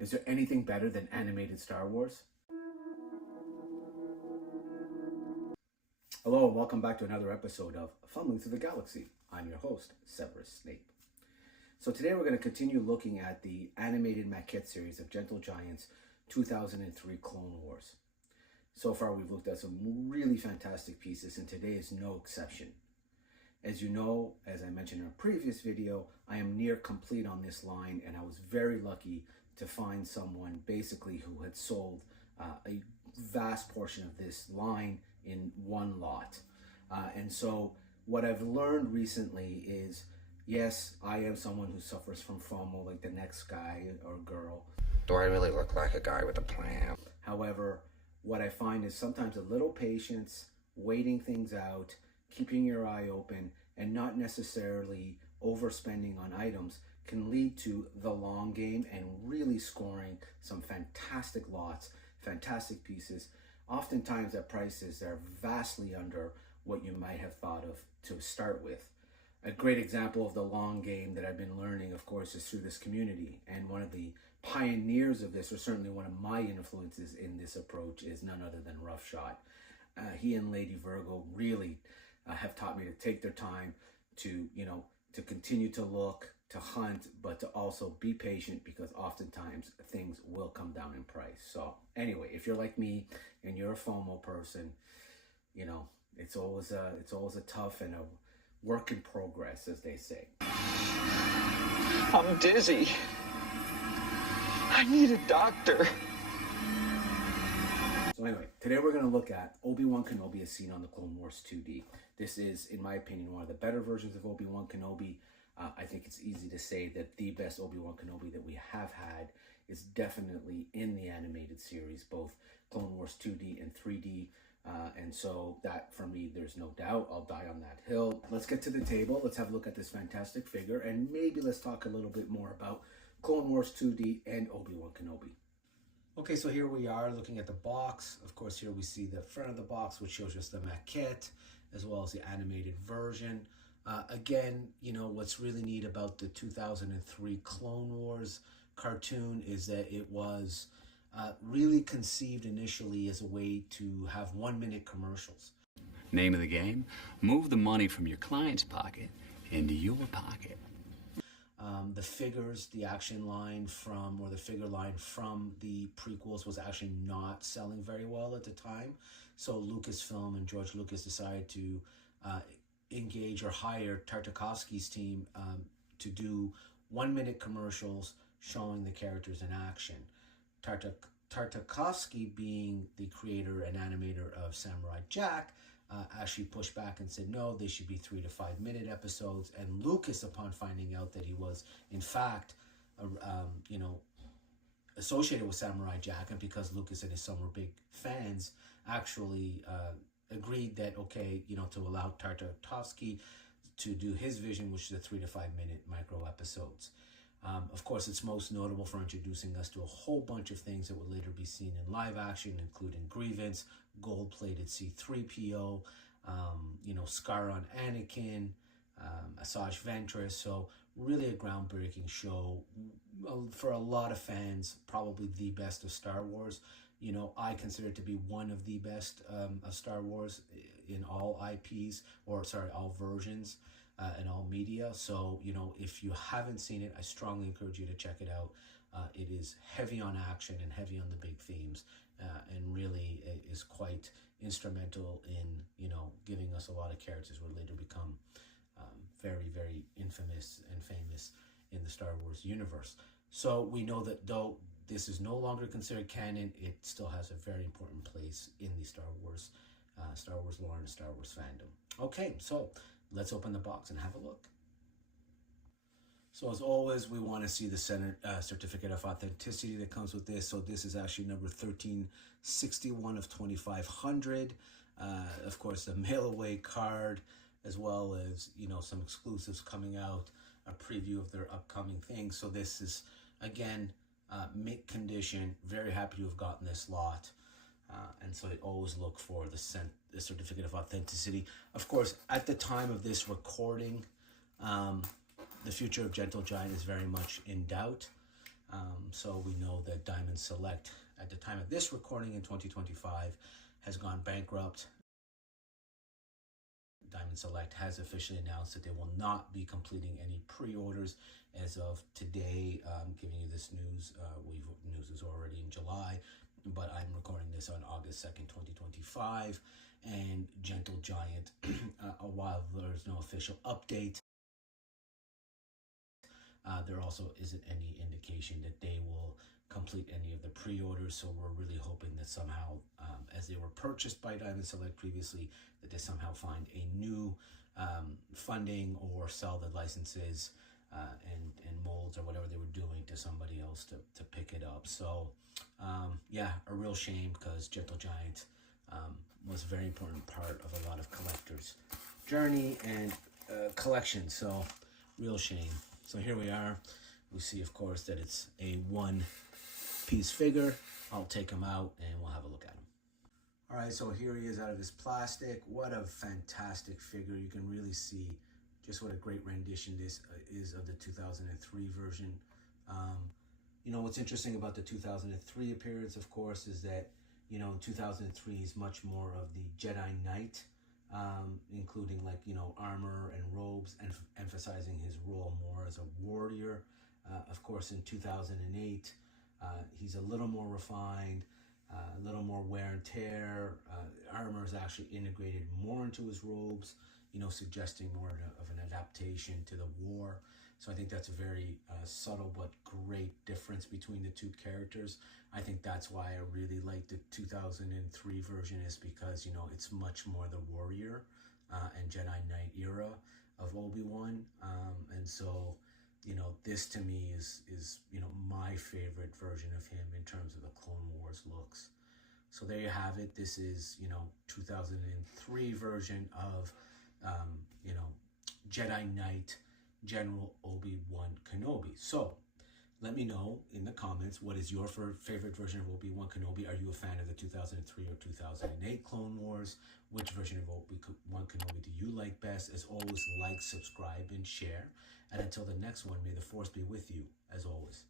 Is there anything better than animated Star Wars? Hello and welcome back to another episode of Fumbling Through the Galaxy. I'm your host, Severus Snape. So today we're going to continue looking at the animated maquette series of Gentle Giant's 2003 Clone Wars. So far we've looked at some really fantastic pieces and today is no exception. As you know, as I mentioned in a previous video, I am near complete on this line and I was very lucky to find someone basically who had sold a vast portion of this line in one lot. And so what I've learned recently is, yes, I am someone who suffers from FOMO like the next guy or girl. Do I really look like a guy with a plan? However, what I find is sometimes a little patience, waiting things out, keeping your eye open, and not necessarily overspending on items can lead to the long game and really scoring some fantastic lots, fantastic pieces, oftentimes at prices that are vastly under what you might have thought of to start with. A great example of the long game that I've been learning, of course, is through this community. And one of the pioneers of this, or certainly one of my influences in this approach, is none other than Roughshot. He and Lady Virgo really have taught me to take their time to, to continue to look, to hunt, but to also be patient because oftentimes things will come down in price. So anyway, if you're like me and you're a FOMO person, it's always a tough and a work in progress, as they say. I'm dizzy. I need a doctor. So anyway, today we're going to look at Obi-Wan Kenobi as seen on the Clone Wars 2D. This is, in my opinion, one of the better versions of Obi-Wan Kenobi. I think it's easy to say that the best Obi-Wan Kenobi that we have had is definitely in the animated series, both Clone Wars 2D and 3D. And so that, for me, there's no doubt. I'll die on that hill. Let's get to the table. Let's have a look at this fantastic figure. And maybe let's talk a little bit more about Clone Wars 2D and Obi-Wan Kenobi. Okay, so here we are looking at the box. Of course, here we see the front of the box, which shows us the maquette, as well as the animated version. Again, what's really neat about the 2003 Clone Wars cartoon is that it was really conceived initially as a way to have 1-minute commercials. Name of the game, move the money from your client's pocket into your pocket. The figures, the action line the figure line from the prequels was actually not selling very well at the time. So Lucasfilm and George Lucas decided to engage or hire Tartakovsky's team to do 1-minute commercials showing the characters in action. Tartakovsky, being the creator and animator of Samurai Jack, actually pushed back and said no, they should be 3 to 5 minute episodes. And Lucas, upon finding out that he was in fact associated with Samurai Jack, and because Lucas and his son were big fans, actually agreed that to allow Tartakovsky to do his vision, which is the 3 to 5 minute micro episodes. Of course, it's most notable for introducing us to a whole bunch of things that would later be seen in live action, including Grievance, gold-plated C-3PO, Scar on Anakin, Asajj Ventress. So really a groundbreaking show. For a lot of fans, probably the best of Star Wars. I consider it to be one of the best of Star Wars in all IPs, all versions. And all media. So, if you haven't seen it, I strongly encourage you to check it out. It is heavy on action and heavy on the big themes, and really is quite instrumental in, giving us a lot of characters who would later become very, very infamous and famous in the Star Wars universe. So we know that though this is no longer considered canon, it still has a very important place in the Star Wars lore and Star Wars fandom. Okay, so let's open the box and have a look. So as always, we want to see the certificate of authenticity that comes with this. So this is actually number 1361 of 2500. Of course, the mail away card, as well as, some exclusives coming out, a preview of their upcoming things. So this is, again, mint condition. Very happy to have gotten this lot. And so I always look for the certificate of authenticity. Of course, at the time of this recording, the future of Gentle Giant is very much in doubt. So we know that Diamond Select, at the time of this recording in 2025, has gone bankrupt. Diamond Select has officially announced that they will not be completing any pre-orders as of today. I'm giving you this news. News is already in July, but I'm recording this on August 2nd, 2025. And Gentle Giant, while there's no official update, there also isn't any indication that they will complete any of the pre-orders. So we're really hoping that somehow, as they were purchased by Diamond Select previously, that they somehow find a new funding or sell the licenses and molds or whatever they were doing to somebody else to pick it up. So yeah, a real shame, because Gentle Giant was a very important part of a lot of collectors' journey and collection. So real shame. So here we are. We see, of course, that it's a one-piece figure. I'll take him out and we'll have a look at him. All right, so here he is out of his plastic. What a fantastic figure. You can really see just what a great rendition this is of the 2003 version. You know, what's interesting about the 2003 appearance, of course, is that, you know, 2003 is much more of the Jedi Knight, including, like, you know, armor and robes, and emphasizing his role more as a warrior. Of course, in 2008, he's a little more refined, a little more wear and tear. Armor is actually integrated more into his robes, you know, suggesting more of an adaptation to the war. So I think that's a very subtle but great difference between the two characters. I think that's why I really like the 2003 version, is because, you know, it's much more the warrior and Jedi Knight era of Obi-Wan. And so, you know, this to me is, you know, my favorite version of him in terms of the Clone Wars looks. So there you have it. This is, you know, 2003 version of, you know, Jedi Knight General Obi-Wan Kenobi. So let me know in the comments, what is your favorite version of Obi-Wan Kenobi? Are you a fan of the 2003 or 2008 Clone Wars? Which version of Obi-Wan Kenobi do you like best? As always, like, subscribe, and share. And until the next one, may the Force be with you, as always.